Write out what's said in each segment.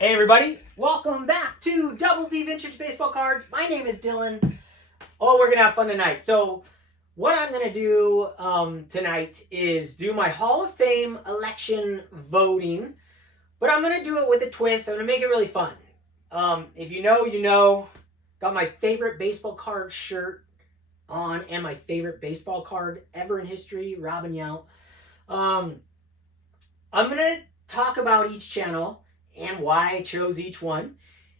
Hey everybody, welcome back to Double D Vintage Baseball Cards. My name is Dylan. Oh, we're gonna have fun tonight. So what I'm gonna do tonight is do my Hall of Fame election voting, but I'm gonna do it with a twist. I'm gonna make it really fun. If you know, you know. Got my favorite baseball card shirt on and my favorite baseball card ever in history, Robin Yount. Um, I'm gonna talk about each channel and why I chose each one.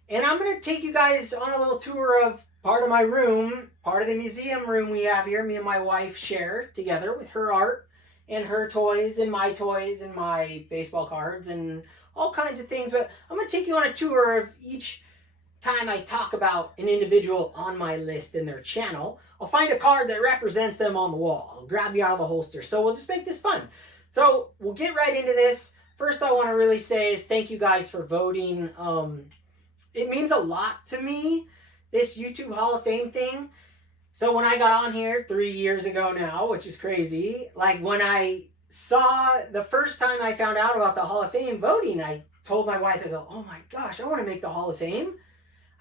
And I'm going to take you guys on a little tour of part of my room, part of the museum room we have here. Me and my wife share together with her art and her toys and my baseball cards and all kinds of things. But I'm going to take you on a tour of each time I talk about an individual on my list and their channel. I'll find a card that represents them on the wall. I'll grab you out of the holster. So we'll just make this fun. So we'll get right into this. First, I want to really say is thank you guys for voting. It means a lot to me, this YouTube Hall of Fame thing. So when I got on here 3 years ago now, which is crazy, like when I saw the first time I found out about the Hall of Fame voting, I told my wife, I go, oh my gosh, I want to make the Hall of Fame.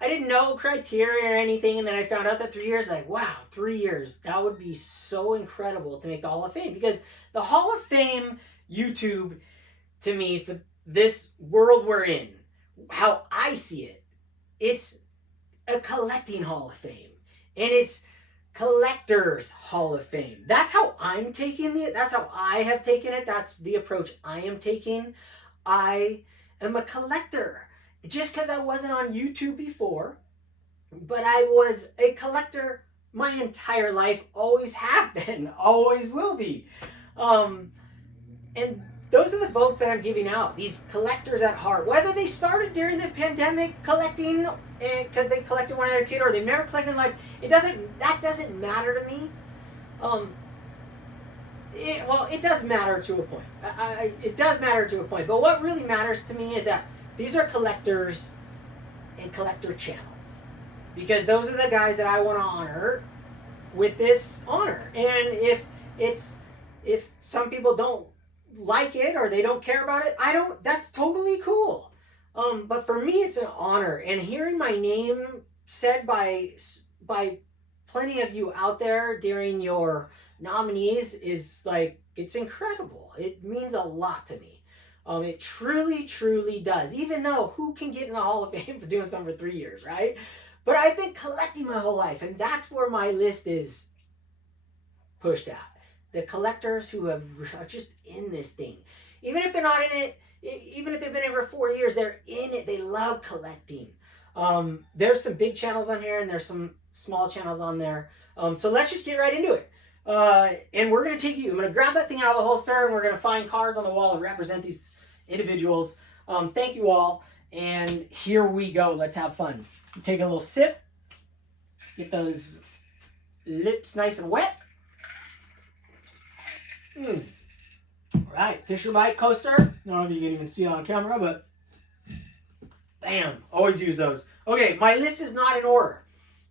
I didn't know criteria or anything, and then I found out that 3 years, like, wow, 3 years. That would be so incredible to make the Hall of Fame, because the Hall of Fame YouTube, to me, for this world we're in, how I see it, it's a collecting Hall of Fame. And it's collectors Hall of Fame. That's how I'm taking it. That's how I have taken it. That's the approach I am taking. I am a collector. Just because I wasn't on YouTube before, but I was a collector my entire life, always have been, always will be. And those are the votes that I'm giving out. These collectors at heart, whether they started during the pandemic collecting because they collected when they were a kid, or they've never collected in life, that doesn't matter to me. It does matter to a point. It does matter to a point. But what really matters to me is that these are collectors and collector channels, because those are the guys that I want to honor with this honor. And if some people don't like it or they don't care about it, that's totally cool. But for me, it's an honor, and hearing my name said by plenty of you out there during your nominees is like, it's incredible. It means a lot to me. It truly, truly does. Even though who can get in the Hall of Fame for doing something for 3 years, right? But I've been collecting my whole life, and that's where my list is pushed at. The collectors who are just in this thing. Even if they're not in it, even if they've been in it for 4 years, they're in it. They love collecting. There's some big channels on here, and there's some small channels on there. So let's just get right into it. And we're going to I'm going to grab that thing out of the holster, and we're going to find cards on the wall that represent these individuals. Thank you all. And here we go. Let's have fun. Take a little sip. Get those lips nice and wet. All right, Fisher Bite coaster. I don't know if you can even see it on camera, but bam, always use those. Okay, my list is not in order.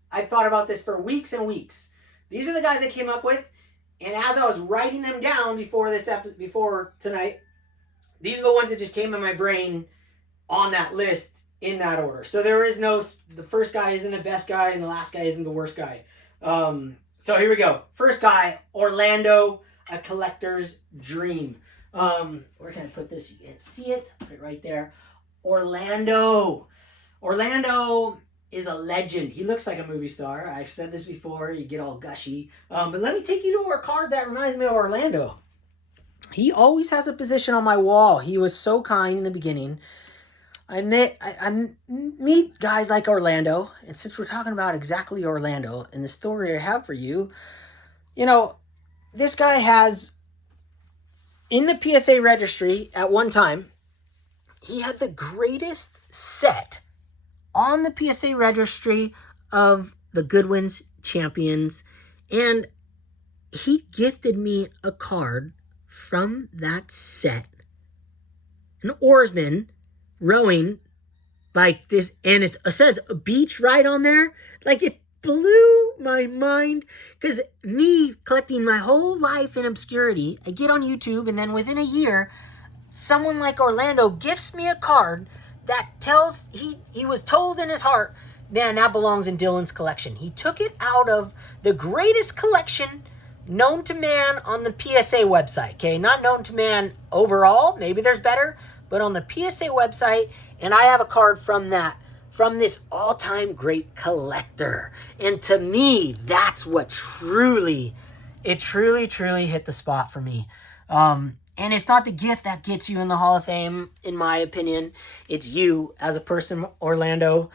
I've thought about this for weeks and weeks. These are the guys I came up with, and as I was writing them down before tonight, these are the ones that just came in my brain on that list in that order. So there is no, the first guy isn't the best guy and the last guy isn't the worst guy. So here we go. First guy, Orlando, a collector's dream. Where can I put this? You can't see it. Put it right there. Orlando. Orlando is a legend. He looks like a movie star. I've said this before. You get all gushy. But let me take you to a card that reminds me of Orlando. He always has a position on my wall. He was so kind in the beginning. I meet guys like Orlando. And since we're talking about exactly Orlando and the story I have for you, this guy has, in the PSA registry at one time, he had the greatest set on the PSA registry of the Goodwin's champions. And he gifted me a card from that set. An oarsman rowing like this, and it says a beach right on there. Like, it blew my mind, because me collecting my whole life in obscurity, I get on YouTube, and then within a year, someone like Orlando gifts me a card that tells he was told in his heart, man, that belongs in Dylan's collection. He took it out of the greatest collection known to man on the PSA website, okay? Not known to man overall, maybe there's better, but on the PSA website, and I have a card from this all-time great collector. And to me, that's what truly hit the spot for me. And it's not the gift that gets you in the Hall of Fame, in my opinion. It's you as a person, Orlando.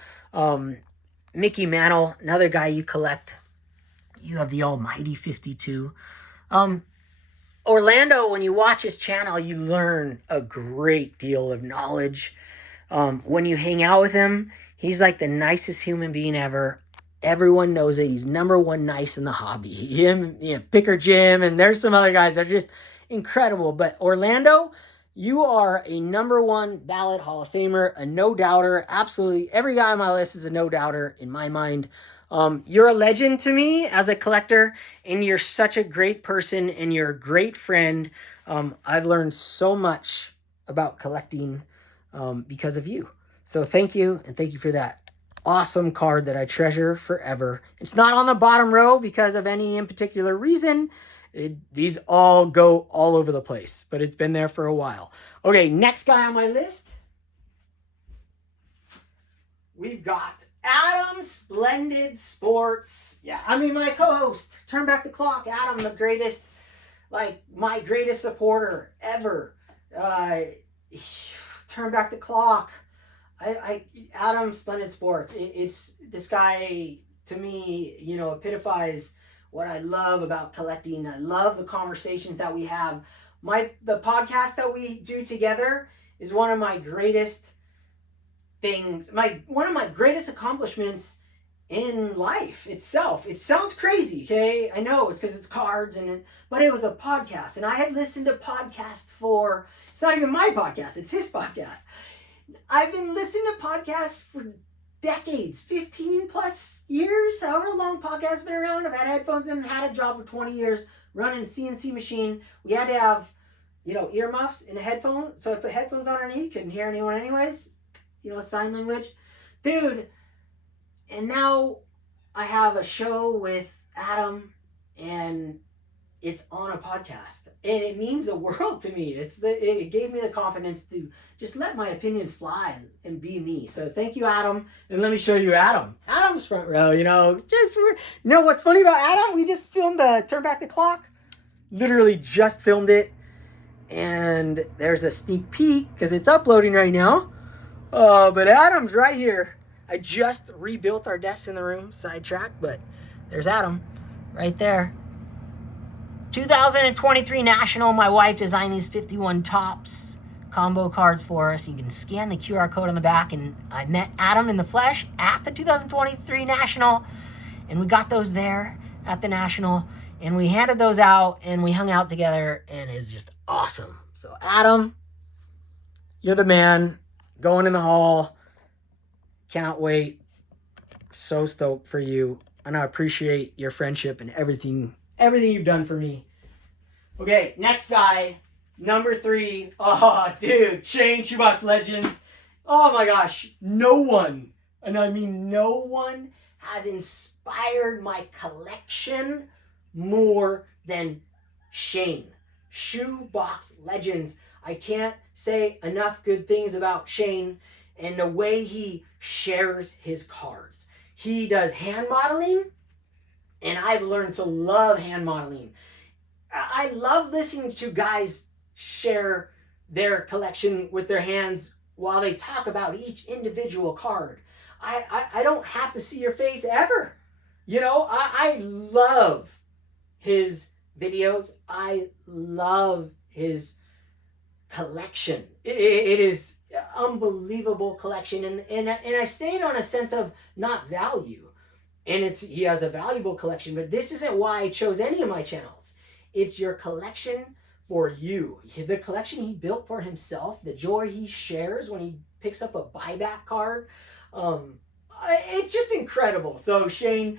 Mickey Mantle, another guy you collect. You have the almighty 52. Orlando, when you watch his channel, you learn a great deal of knowledge. When you hang out with him, he's like the nicest human being ever. Everyone knows that he's number one nice in the hobby. Him, Picker Jim, and there's some other guys that are just incredible. But Orlando, you are a number one ballot Hall of Famer, a no-doubter. Absolutely, every guy on my list is a no-doubter in my mind. You're a legend to me as a collector, and you're such a great person, and you're a great friend. I've learned so much about collecting because of you. So thank you, and thank you for that awesome card that I treasure forever. It's not on the bottom row because of any in particular reason. These all go all over the place, but it's been there for a while. Okay, next guy on my list. We've got Adam Splendid Sports. Yeah, I mean, my co-host. Turn back the clock. Adam, the greatest, like, my greatest supporter ever. Turn back the clock. Adam Splendid Sports. It's this guy, to me, epitophizes what I love about collecting. I love the conversations that we have. The podcast that we do together is one of my greatest things, one of my greatest accomplishments in life itself. It sounds crazy, okay? I know it's because it's cards, but it was a podcast, and I had listened to podcasts for, it's not even my podcast, it's his podcast. I've been listening to podcasts for decades, 15 plus years, however long podcasts been around. I've had headphones and had a job for 20 years running a CNC machine. We had to have, earmuffs and a headphone, so I put headphones on underneath, couldn't hear anyone anyways. Sign language. Dude, and now I have a show with Adam, and it's on a podcast. And it means the world to me. It gave me the confidence to just let my opinions fly and be me. So thank you, Adam. And let me show you Adam. Adam's front row, what's funny about Adam? We just filmed Turn Back the Clock. Literally just filmed it. And there's a sneak peek because it's uploading right now. But Adam's right here. I just rebuilt our desk in the room, sidetrack, but there's Adam right there. 2023 National, my wife designed these 51 Tops combo cards for us. You can scan the QR code on the back, and I met Adam in the flesh at the 2023 National, and we got those there at the National, and we handed those out, and we hung out together, and it's just awesome. So Adam, you're the man. Going in the hall. Can't wait. So stoked for you. And I appreciate your friendship and everything you've done for me. Okay, next guy. Number 3. Oh, dude. Shane, Shoebox Legends. Oh my gosh. No one, and I mean no one, has inspired my collection more than Shane. Shoebox Legends. I can't say enough good things about Shane and the way he shares his cards. He does hand modeling, and I've learned to love hand modeling. I love listening to guys share their collection with their hands while they talk about each individual card. I don't have to see your face ever. I love his videos. I love his collection. It is unbelievable collection, and I say it on a sense of not value, and he has a valuable collection, but this isn't why I chose any of my channels. It's your collection for you, the collection he built for himself, the joy he shares when he picks up a buyback card. It's just incredible. So Shane,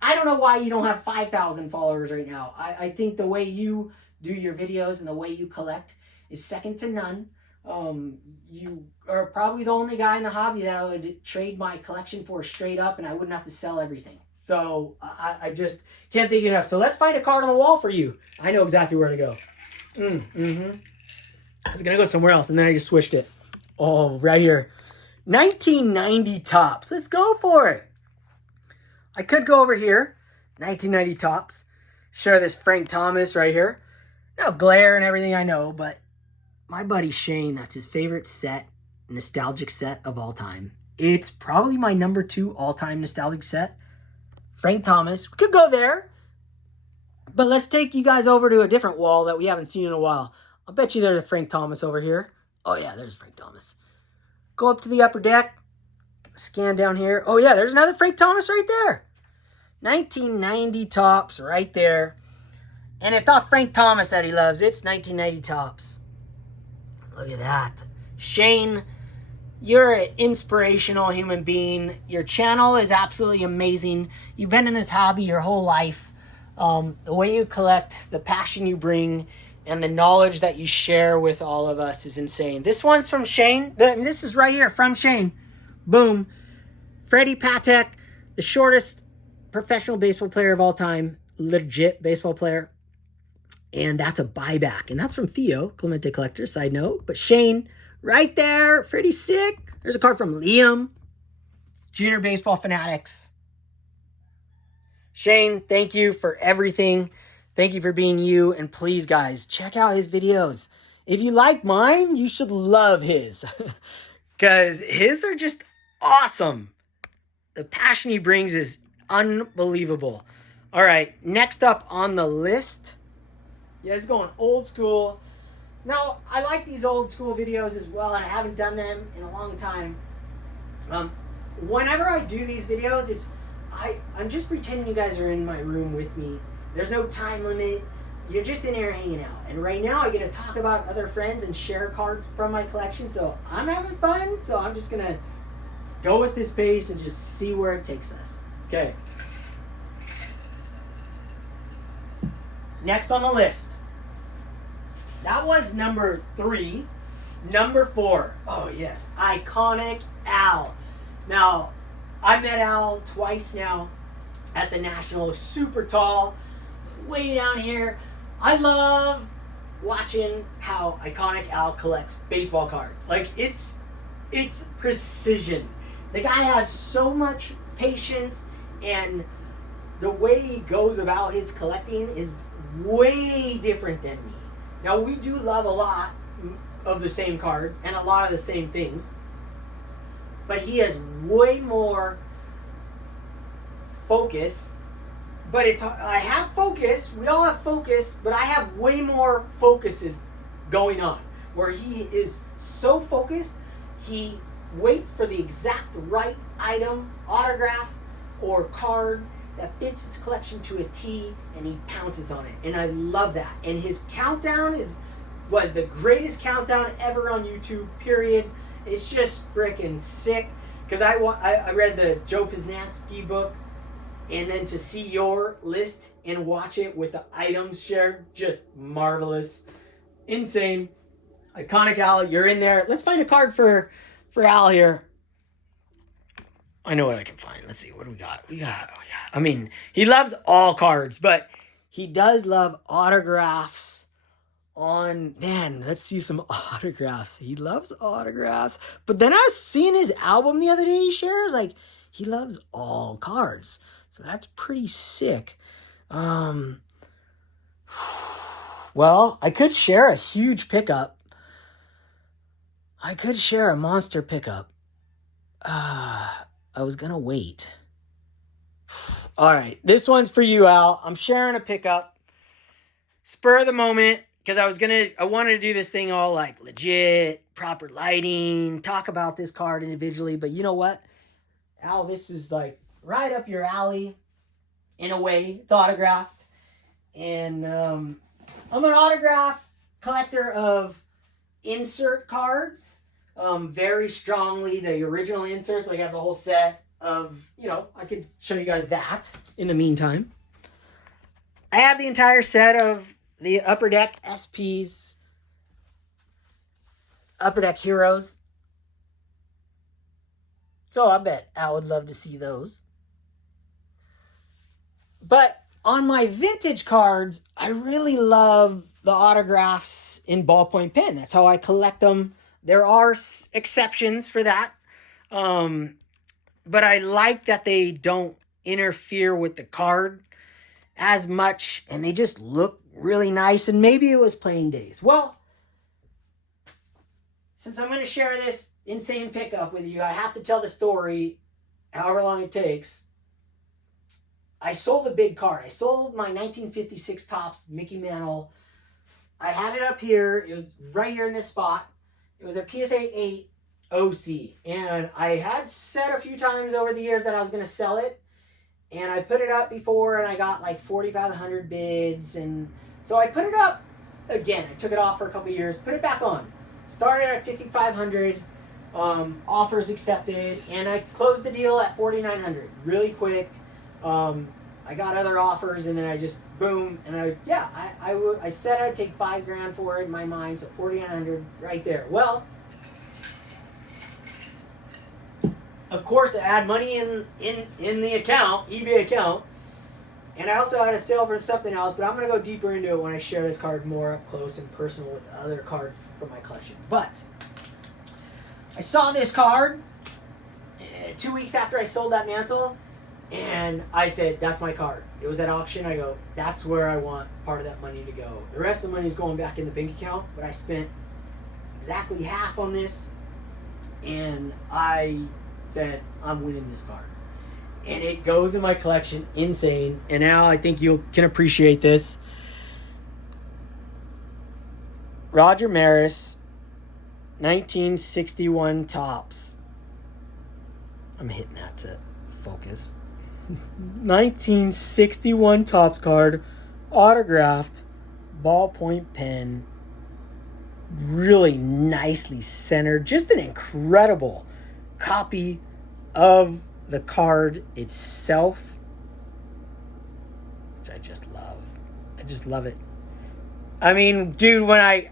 I don't know why you don't have 5,000 followers right now. I think the way you do your videos and the way you collect is second to none. You are probably the only guy in the hobby that I would trade my collection for straight up, and I wouldn't have to sell everything. So I just can't think enough. So let's find a card on the wall for you. I know exactly where to go. I was going to go somewhere else, and then I just switched it. Oh, right here. 1990 Topps. Let's go for it. I could go over here. 1990 Topps. Share this Frank Thomas right here. Now glare and everything, I know, but my buddy Shane, that's his favorite set, nostalgic set of all time. It's probably my number 2 all-time nostalgic set. Frank Thomas. We could go there. But let's take you guys over to a different wall that we haven't seen in a while. I'll bet you there's a Frank Thomas over here. Oh yeah, there's Frank Thomas. Go up to the upper deck. Scan down here. Oh yeah, there's another Frank Thomas right there. 1990 Topps right there. And it's not Frank Thomas that he loves. It's 1990 Topps. Look at that. Shane, you're an inspirational human being. Your channel is absolutely amazing. You've been in this hobby your whole life. The way you collect, the passion you bring, and the knowledge that you share with all of us is insane. This one's from Shane. This is right here from Shane. Boom. Freddie Patek, the shortest professional baseball player of all time. Legit baseball player. And that's a buyback. And that's from Theo, Clemente Collector, side note. But Shane, right there, pretty sick. There's a card from Liam, Junior Baseball Fanatics. Shane, thank you for everything. Thank you for being you. And please, guys, check out his videos. If you like mine, you should love his. Because his are just awesome. The passion he brings is unbelievable. All right, next up on the list. Yeah, it's going old school. Now, I like these old school videos as well, and I haven't done them in a long time. Whenever I do these videos, I'm just pretending you guys are in my room with me. There's no time limit. You're just in here hanging out. And right now I get to talk about other friends and share cards from my collection. So I'm having fun. So I'm just going to go at this pace and just see where it takes us. Okay. Next on the list. That was number 3. Number 4. Oh, yes. Iconic Al. Now, I met Al twice now at the National. Super tall. Way down here. I love watching how Iconic Al collects baseball cards. Like, it's precision. The guy has so much patience, and the way he goes about his collecting is way different than me. Now, we do love a lot of the same cards and a lot of the same things, but he has way more focus. But I have focus, we all have focus, but I have way more focuses going on. Where he is so focused, he waits for the exact right item, autograph, or card that fits his collection to a T, and he pounces on it. And I love that. And his countdown was the greatest countdown ever on YouTube, period. It's just freaking sick. Because I read the Joe Pisnasky book, and then to see your list and watch it with the items shared, just marvelous. Insane. Iconic Al, you're in there. Let's find a card for Al here. I know what I can find. Let's see. What do we got? I mean, he loves all cards, but he does love autographs on... Man, let's see some autographs. He loves autographs. But then I was seeing his album the other day he shares. Like, he loves all cards. So that's pretty sick. Well, I could share a huge pickup. I could share a monster pickup. I was going to wait. All right. This one's for you, Al. I'm sharing a pickup. Spur of the moment. Because I wanted to do this thing all like legit, proper lighting, talk about this card individually. But you know what? Al, this is like right up your alley in a way. It's autographed. And I'm an autograph collector of insert cards. Very strongly the original inserts. Like I have the whole set of, I could show you guys that in the meantime. I have the entire set of the Upper Deck SPs. Upper Deck Heroes. So I bet Al would love to see those. But on my vintage cards, I really love the autographs in ballpoint pen. That's how I collect them. There are exceptions for that. Um, but I like that they don't interfere with the card as much and they just look really nice. And maybe it was playing days. Well, since I'm going to share this insane pickup with you, I have to tell the story however long it takes. I sold a big card. I sold my 1956 Topps Mickey Mantle. I had it up here. It was right here in this spot. It was a PSA 8 OC. And I had said a few times over the years that I was going to sell it. And I put it up before and I got like 4,500 bids. And so I put it up again. I took it off for a couple of years, put it back on. Started at 5,500. Offers accepted. And I closed the deal at 4,900 really quick. I got other offers and then I just boom and I said I'd take $5,000 for it in my mind, so 4,900 right there. Well, of course I had money in the account, eBay account, and I also had a sale from something else, but I'm gonna go deeper into it when I share this card more up close and personal with other cards from my collection. But I saw this card 2 weeks after I sold that mantle. And I said, that's my card. It was at auction. I go, that's where I want part of that money to go. The rest of the money is going back in the bank account, but I spent exactly half on this. And I said, I'm winning this card. And it goes in my collection, insane. And now I think you can appreciate this. Roger Maris, 1961 Topps. I'm hitting that to focus. 1961 Topps card, autographed, ballpoint pen, really nicely centered. Just an incredible copy of the card itself, which I just love. I just love it. I mean, dude, right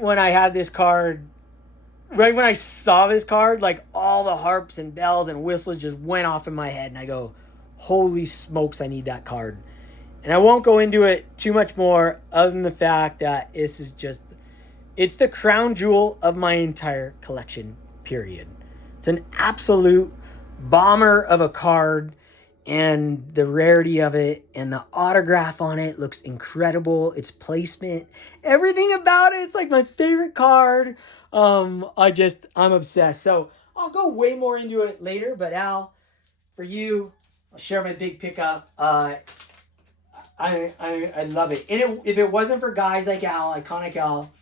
when I had this card, right when I saw this card, like all the harps and bells and whistles just went off in my head. And I go, holy smokes, I need that card. And I won't go into it too much more other than the fact that this is just, it's the crown jewel of my entire collection, period. It's an absolute bomber of a card. And the rarity of it and the autograph on it looks incredible. Its placement, everything about it. It's like my favorite card. I'm obsessed. So I'll go way more into it later. But Al, for you, I'll share my big pickup. I love it. And if it wasn't for guys like Al, Iconic Al,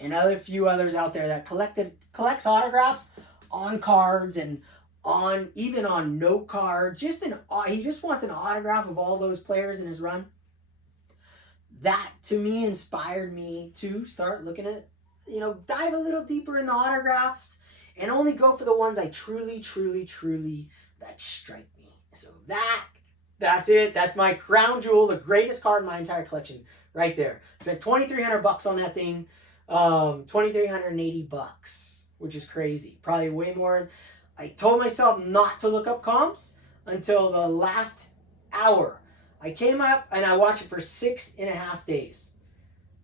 and few others out there that collects autographs on cards and even on note cards, he just wants an autograph of all those players in his run. That to me inspired me to start looking at, dive a little deeper in the autographs and only go for the ones I truly that strike me. So that's it. That's my crown jewel, the greatest card in my entire collection, right there. Spent $2,300 on that thing, $2,380, which is crazy. Probably way more. I told myself not to look up comps until the last hour. I came up and I watched it for 6.5 days.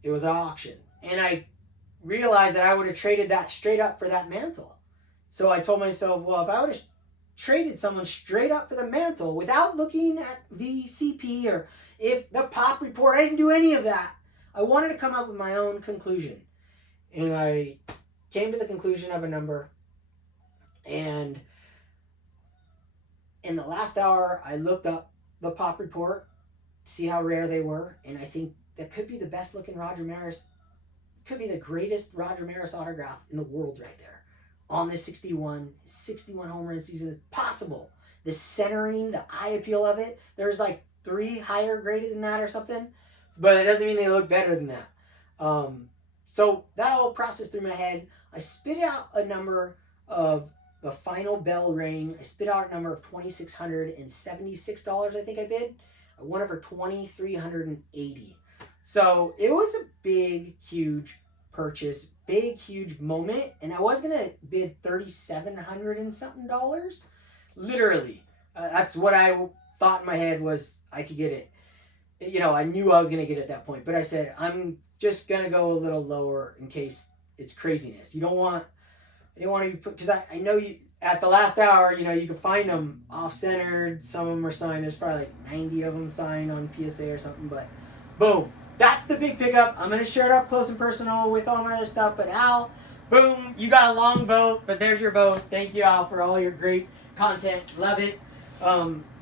It was an auction. And I realized that I would have traded that straight up for that mantle. So I told myself, well, if I would have traded someone straight up for the mantle without looking at VCP or if the pop report, I didn't do any of that. I wanted to come up with my own conclusion. And I came to the conclusion of a number. And in the last hour, I looked up the pop report, see how rare they were, and I think that could be the best looking Roger Maris, could be the greatest Roger Maris autograph in the world right there. On this 61 home run season is possible. The centering, the eye appeal of it, there's like 3 higher graded than that or something, but it doesn't mean they look better than that. So that all processed through my head. I spit out a number of the final bell rang. I spit out a number of $2,676, I think I bid. I won it for $2,380. So it was a big, huge purchase, big, huge moment. And I was going to bid $3,700 and something dollars. Literally. That's what I thought in my head was I could get it. You know, I knew I was going to get it at that point. But I said, I'm just going to go a little lower in case it's craziness. You don't want to be put, because I know you, at the last hour, you know, you can find them off-centered. Some of them are signed. There's probably like 90 of them signed on PSA or something. But boom, that's the big pickup. I'm going to share it up close and personal with all my other stuff. But Al, boom, you got a long vote, but there's your vote. Thank you, Al, for all your great content. Love it.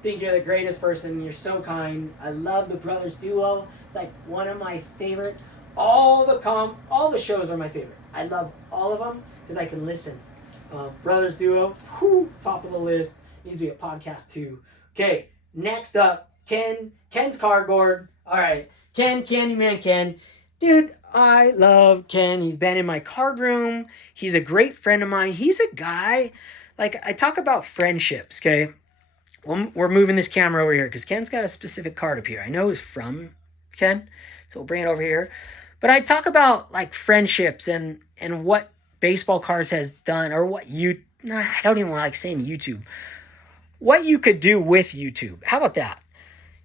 Think you're the greatest person. You're so kind. I love the Brothers Duo. It's like one of my favorite. All the shows are my favorite. I love all of them because I can listen. Brothers Duo, whew, top of the list. Needs to be a podcast too. Okay, next up, Ken's cardboard. All right, Candyman Ken. Dude, I love Ken. He's been in my card room. He's a great friend of mine. He's a guy, like, I talk about friendships, okay? We're moving this camera over here because Ken's got a specific card up here. I know it's from Ken, so we'll bring it over here. But I talk about, like, friendships and what baseball cards has done, or what I don't even like saying YouTube. What you could do with YouTube. How about that?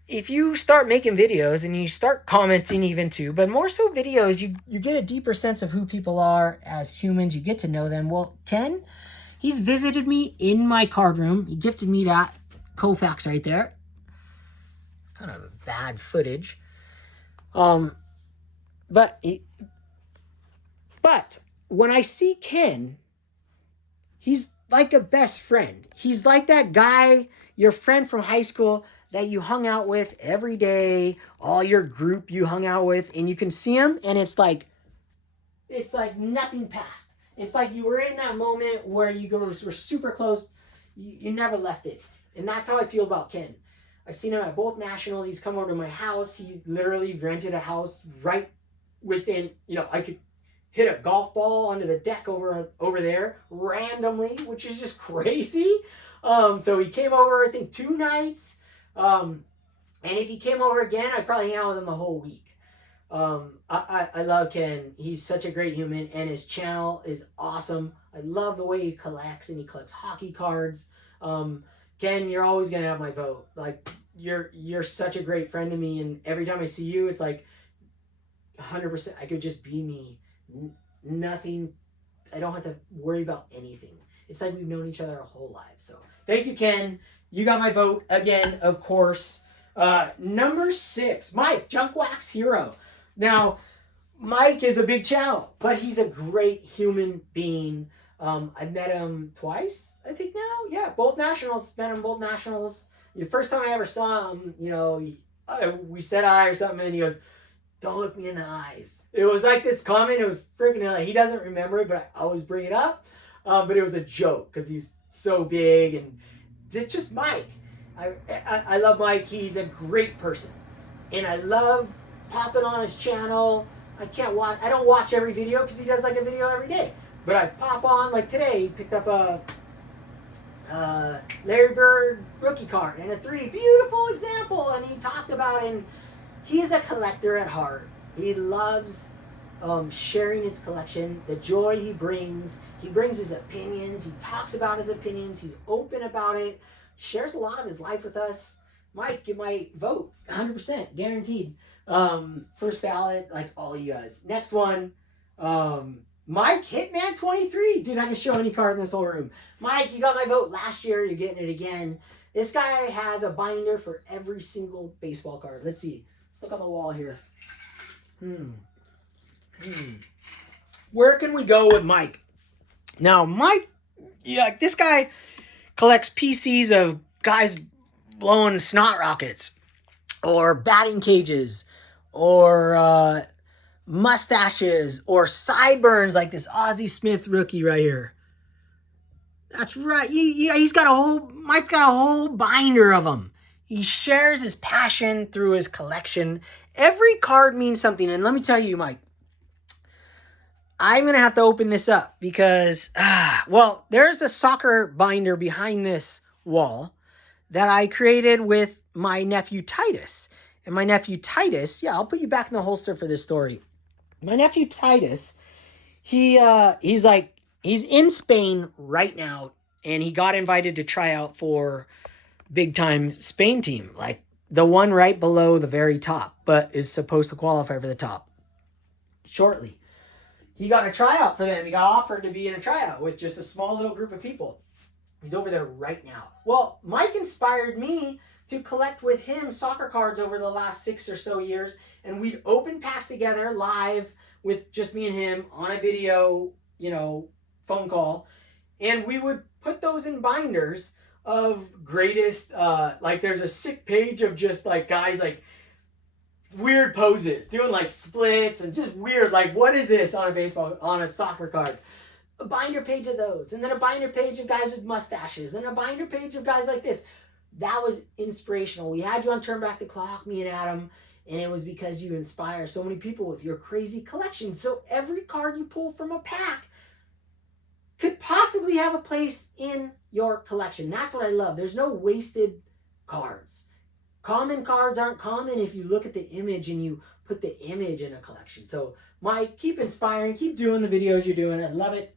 If you start making videos and you start commenting even too, but more so videos, you get a deeper sense of who people are as humans. You get to know them. Well, Ken, he's visited me in my card room. He gifted me that Koufax right there. Kind of bad footage. But when I see Ken, he's like a best friend. He's like that guy, your friend from high school that you hung out with every day, all your group you hung out with, and you can see him, and it's like nothing passed. It's like you were in that moment where you were super close. You never left it. And that's how I feel about Ken. I've seen him at both nationals. He's come over to my house. He literally rented a house right within, you know, I could hit a golf ball onto the deck over there randomly, which is just crazy. So he came over, I think, 2 nights. And if he came over again, I'd probably hang out with him a whole week. I love Ken. He's such a great human, and his channel is awesome. I love the way he collects, and he collects hockey cards. Ken, you're always gonna have my vote. Like, you're such a great friend to me, and every time I see you, it's like 100%. I could just be me. Nothing. I don't have to worry about anything. It's like we've known each other our whole lives. So thank you, Ken. You got my vote again, of course. Number 6, Mike, Junk Wax Hero. Now, Mike is a big channel, but he's a great human being. I met him twice, I think now. Yeah, both nationals. Met him both nationals. The first time I ever saw him, you know, we said hi or something, and he goes, "Don't look me in the eyes." It was like this comment. It was freaking out. He doesn't remember it, but I always bring it up. But it was a joke because he's so big, and it's just Mike. I love Mike. He's a great person, and I love popping on his channel. I don't watch every video because he does like a video every day. But I pop on, like today, he picked up a Larry Bird rookie card and a 3. Beautiful example, and he talked about it. And he is a collector at heart. He loves sharing his collection, the joy he brings. He brings his opinions. He talks about his opinions. He's open about it. Shares a lot of his life with us. Mike, get my vote, 100%, guaranteed. First ballot, like all you guys. Next one, Mike, Hitman 23. Dude, I can show any card in this whole room. Mike, you got my vote last year. You're getting it again. This guy has a binder for every single baseball card. Let's see. Let's look on the wall here. Where can we go with Mike? Now, Mike, yeah, this guy collects PCs of guys blowing snot rockets, or batting cages, or mustaches, or sideburns like this Ozzie Smith rookie right here. That's right. Mike's got a whole binder of them. He shares his passion through his collection. Every card means something. And let me tell you, Mike, I'm going to have to open this up because, well, there's a soccer binder behind this wall that I created with my nephew Titus. And my nephew Titus, yeah, I'll put you back in the holster for this story. My nephew Titus he's in Spain right now, and he got invited to try out for big time Spain team, like the one right below the very top, but is supposed to qualify for the top shortly. He got a tryout for them. He got offered to be in a tryout with just a small little group of people. He's over there right now. Well, Mike inspired me to collect with him soccer cards over the last 6 or so years, and we'd open packs together live with just me and him on a video, phone call, and we would put those in binders of greatest, like there's a sick page of just like guys like weird poses, doing like splits and just weird, like what is this on a soccer card? A binder page of those, and then a binder page of guys with mustaches, and a binder page of guys like this. That was inspirational. We had you on Turn Back the Clock, me and Adam, and it was because you inspire so many people with your crazy collection. So every card you pull from a pack could possibly have a place in your collection. That's what I love. There's no wasted cards. Common cards aren't common if you look at the image and you put the image in a collection. So Mike, keep inspiring, keep doing the videos you're doing. I love it.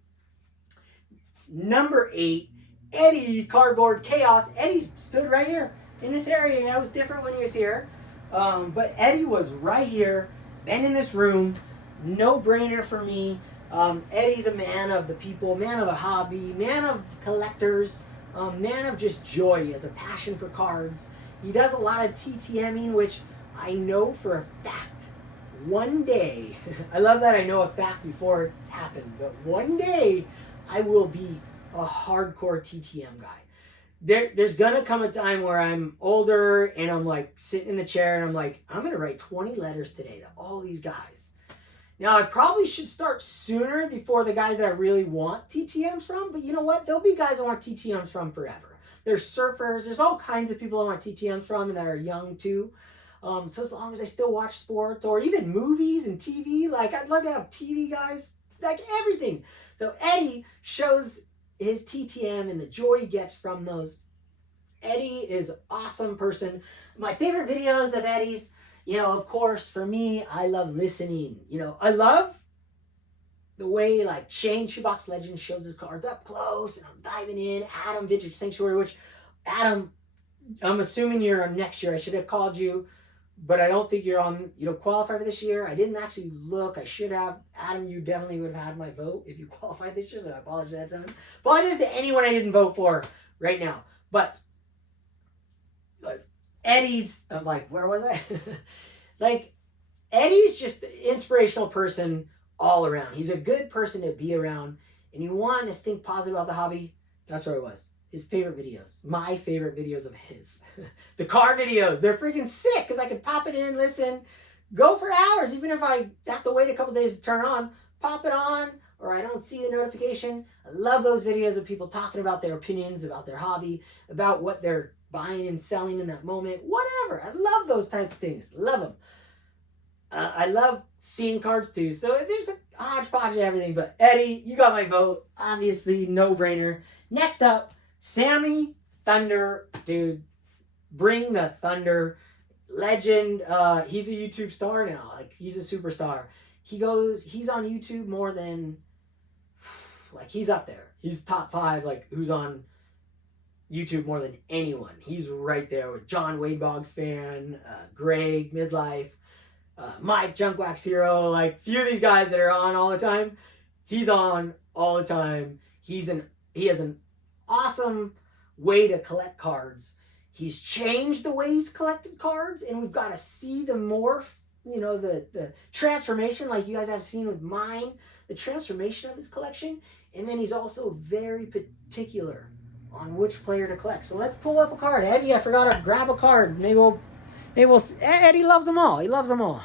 Number 8, Eddie Cardboard Chaos. Eddie stood right here in this area. That was different when he was here. But Eddie was right here, been in this room. No brainer for me. Eddie's a man of the people, man of the hobby, man of collectors, man of just joy. He has a passion for cards. He does a lot of TTMing, which I know for a fact, one day, I love that I know a fact before it's happened, but one day I will be a hardcore TTM guy. There's gonna come a time where I'm older and I'm like sitting in the chair and I'm like, I'm gonna write 20 letters today to all these guys. Now I probably should start sooner before the guys that I really want TTMs from, but you know what? There'll be guys I want TTMs from forever. There's surfers, there's all kinds of people I want TTMs from and that are young too. So as long as I still watch sports or even movies and TV, like I'd love to have TV guys, like everything. So Eddie shows his TTM and the joy he gets from those. Eddie is an awesome person. My favorite videos of Eddie's, of course, for me, I love listening. I love the way like Shane Shoebox Legend shows his cards up close and I'm diving in. Adam Vintage Sanctuary, which Adam, I'm assuming you're on next year. I should have called you, but I don't think you're on, qualify for this year. I didn't actually look. I should have. Adam, you definitely would have had my vote if you qualified this year, so I apologize that time. Apologize to anyone I didn't vote for right now. But Eddie's, I'm like, where was I? Like, Eddie's just an inspirational person all around. He's a good person to be around. And you want to think positive about the hobby, that's where it was. His favorite videos. My favorite videos of his. The car videos. They're freaking sick because I could pop it in, listen, go for hours. Even if I have to wait a couple days to turn on, pop it on, or I don't see the notification. I love those videos of people talking about their opinions, about their hobby, about what they're buying and selling in that moment. Whatever. I love those type of things. Love them. I love seeing cards too. So there's a hodgepodge of everything. But Eddie, you got my vote. Obviously, no brainer. Next up, Sammy Thunder, dude, bring the thunder. Legend. He's a YouTube star now. Like, he's a superstar. He's on YouTube more than, like, he's up there. He's top 5, like, who's on YouTube more than anyone. He's right there with John Wade Boggs fan, Greg Midlife, Mike Junkwax Hero, like few of these guys that are on all the time. He's on all the time. He has an awesome way to collect cards. He's changed the way he's collected cards, and we've got to see the morph, the transformation like you guys have seen with mine, the transformation of his collection. And then he's also very particular on which player to collect. So let's pull up a card. Eddie, I forgot to grab a card. Maybe we'll Eddie loves them all. He loves them all.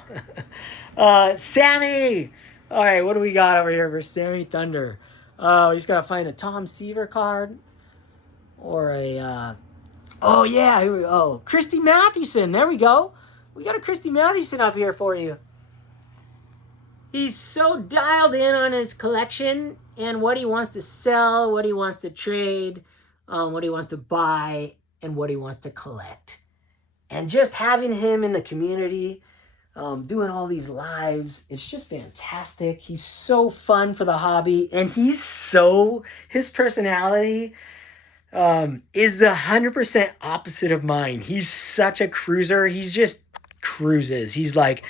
Sammy. All right, what do we got over here for Sammy Thunder? We just got to find a Tom Seaver card or a, oh yeah, here we go. Christy Mathewson. There we go. We got a Christy Mathewson up here for you. He's so dialed in on his collection and what he wants to sell, what he wants to trade, what he wants to buy, and what he wants to collect. And just having him in the community, doing all these lives. It's just fantastic. He's so fun for the hobby, and his personality is 100% opposite of mine. He's such a cruiser. He's just cruises. He's like,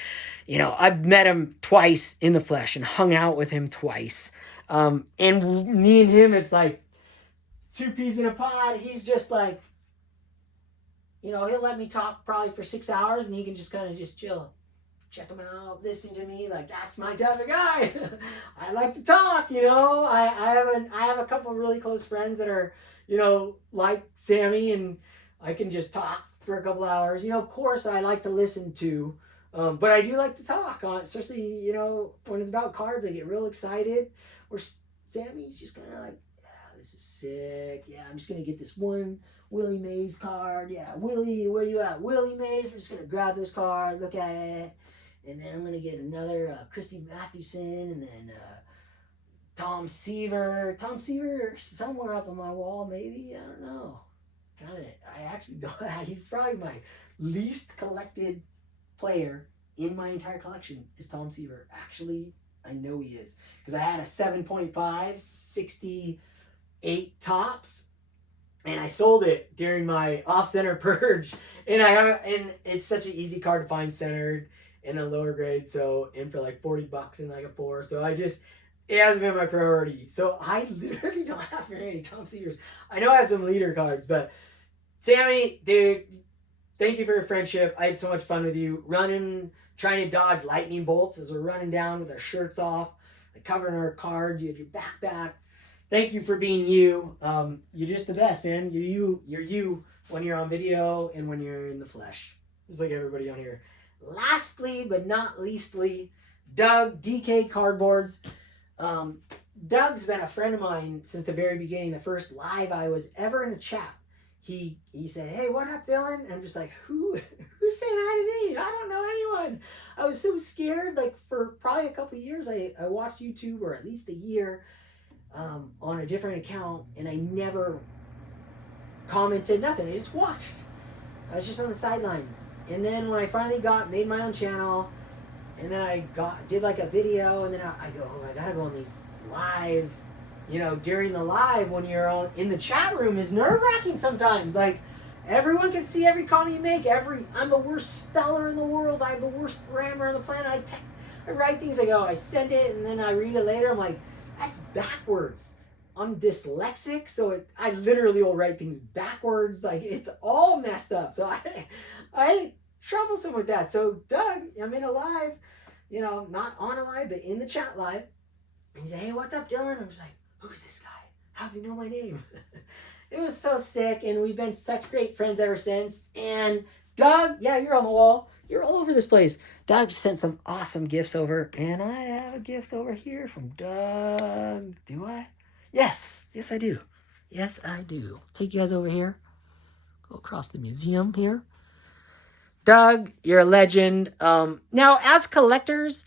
I've met him twice in the flesh and hung out with him twice. And me and him, it's like two peas in a pod. He's just like, he'll let me talk probably for 6 hours, and he can just kind of just chill, check him out, listen to me. Like, that's my type of guy. I like to talk. I have a couple of really close friends that are, like Sammy, and I can just talk for a couple hours. Of course, I like to listen to, but I do like to talk, especially, when it's about cards. I get real excited. Or Sammy's just kind of like, yeah, this is sick. Yeah, I'm just going to get this one Willie Mays card. Yeah, Willie, where you at? Willie Mays. We're just going to grab this card, look at it. And then I'm going to get another Christy Mathewson, and then Tom Seaver. Tom Seaver somewhere up on my wall, maybe. I don't know. I actually don't. He's probably my least collected player in my entire collection is Tom Seaver. Actually, I know he is, because I had a 7.5, 68 tops, and I sold it during my off-center purge. And it's such an easy card to find centered in a lower grade, and for like $40 in like a 4. So it hasn't been my priority. So I literally don't have very many Tom Seavers. I know I have some leader cards, but Sammy, dude, thank you for your friendship. I had so much fun with you trying to dodge lightning bolts as we're running down with our shirts off, like covering our cards. You had your backpack. Thank you for being you. You're just the best, man. You're you when you're on video and when you're in the flesh. Just like everybody on here. Lastly, but not leastly, Doug, DK Cardboards. Doug's been a friend of mine since the very beginning. The first live I was ever in a chat, he said, "Hey, what up, Dylan?" And I'm just like, who's saying hi to me? I don't know anyone. I was so scared. Like, for probably a couple of years, I watched YouTube, or at least a year, on a different account, and I never commented nothing. I just watched. I was just on the sidelines. And then when I finally made my own channel, and then I did like a video, and then I go, I gotta go on these live. During the live, when you're in the chat room, is nerve-wracking sometimes. Like, everyone can see every comment you make. I'm the worst speller in the world. I have the worst grammar on the planet. I write things, I send it, and then I read it later. I'm like, that's backwards. I'm dyslexic, so I literally will write things backwards. Like, it's all messed up. So I troublesome with that. So Doug, I'm in a live, not on a live, but in the chat live. And he's like, "Hey, what's up, Dylan?" I'm just like, "Who's this guy? How's he know my name?" It was so sick, and we've been such great friends ever since. And Doug, yeah, you're on the wall. You're all over this place. Doug sent some awesome gifts over, and I have a gift over here from Doug. Do I? Yes, I do. Yes, I do. Take you guys over here. Go across the museum here. Doug, you're a legend. Now, as collectors,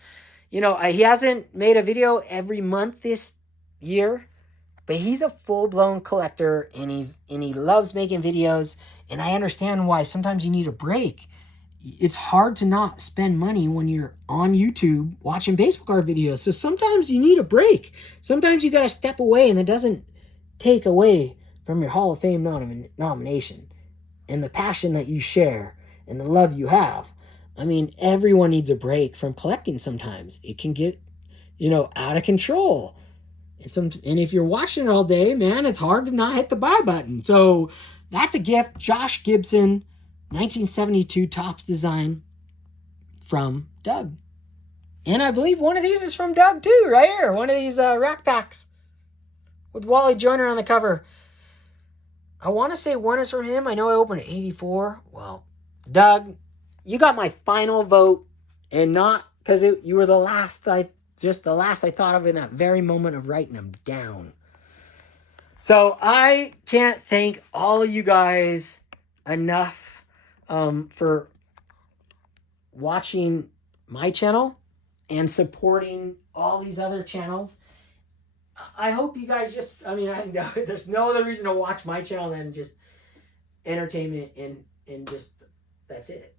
he hasn't made a video every month this year, but he's a full-blown collector, and he loves making videos, and I understand why sometimes you need a break. It's hard to not spend money when you're on YouTube watching baseball card videos. So sometimes you need a break. Sometimes you got to step away, and it doesn't take away from your Hall of Fame nomination and the passion that you share and the love you have. I mean, everyone needs a break from collecting sometimes. It can get, out of control. And if you're watching it all day, man, it's hard to not hit the buy button. So that's a gift. Josh Gibson, 1972 Topps design from Doug. And I believe one of these is from Doug too, right here. One of these rack packs with Wally Joyner on the cover. I want to say one is from him. I know I opened at 84. Well, Doug, you got my final vote, and not because you were the last I thought of in that very moment of writing them down. So I can't thank all of you guys enough for watching my channel and supporting all these other channels. I hope you guys I know there's no other reason to watch my channel than just entertainment and just that's it.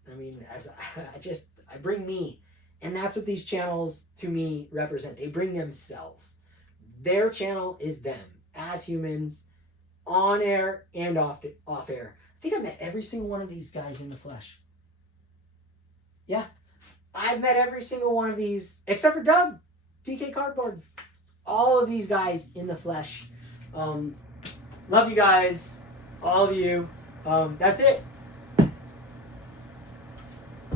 I bring me. And that's what these channels, to me, represent. They bring themselves. Their channel is them, as humans, on air and off air. I think I've met every single one of these guys in the flesh. Yeah. I've met every single one of these, except for Doug, TK Cardboard. All of these guys in the flesh. Love you guys. All of you. That's it.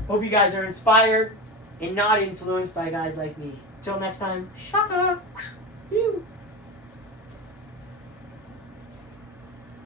Hope you guys are inspired and not influenced by guys like me. Till next time, shaka!